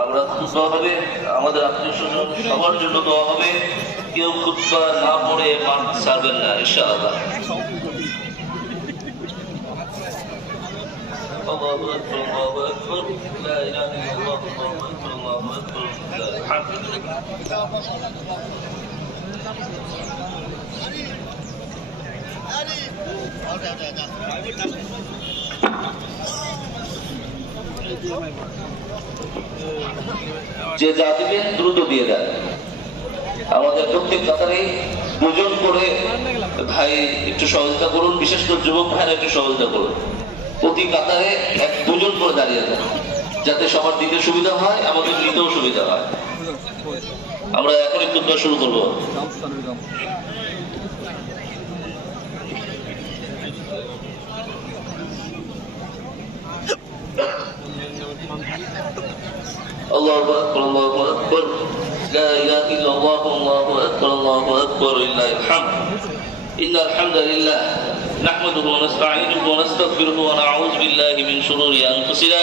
আমরা খুতবা হবে, আমাদের আত্মীয় স্বজন সবার জন্য দোয়া হবে। কেউ খুতবা না পড়ে মাঠ ছাড়বেন না ইনশাআল্লাহ। আল্লাহু আকবার, আল্লাহু আকবার, লা ইলাহা ইল্লাল্লাহ, আল্লাহু আকবার, আল্লাহু আকবার, যে যা দিবেন দ্রুত দিয়ে দেন। আমাদের প্রত্যেক কাতারে দুজন করে ভাই একটু সহযোগিতা করুন, বিশেষ করে যুবক ভাইরা একটু সহযোগিতা করুন। প্রতি কাতারে দুজন করে দাঁড়িয়ে যান, যাতে সবার দিতে সুবিধা হয়, আমাদের নিতেও সুবিধা হয়। আমরা এখন একটু শুরু করবো। আল্লাহু আকবার, আল্লাহু আকবার, লা ইলাহা ইল্লাল্লাহ, আল্লাহু আকবার, আল্লাহু আকবার, লিল্লাহিল হামদ। ইন্নাল হামদালিল্লাহ নাহমাদুহু ওয়া নাস্তাঈনুহু ওয়া নাস্তাগফিরুহু ওয়া নাউযু বিল্লাহি মিন শুরুরি আনফুসিনা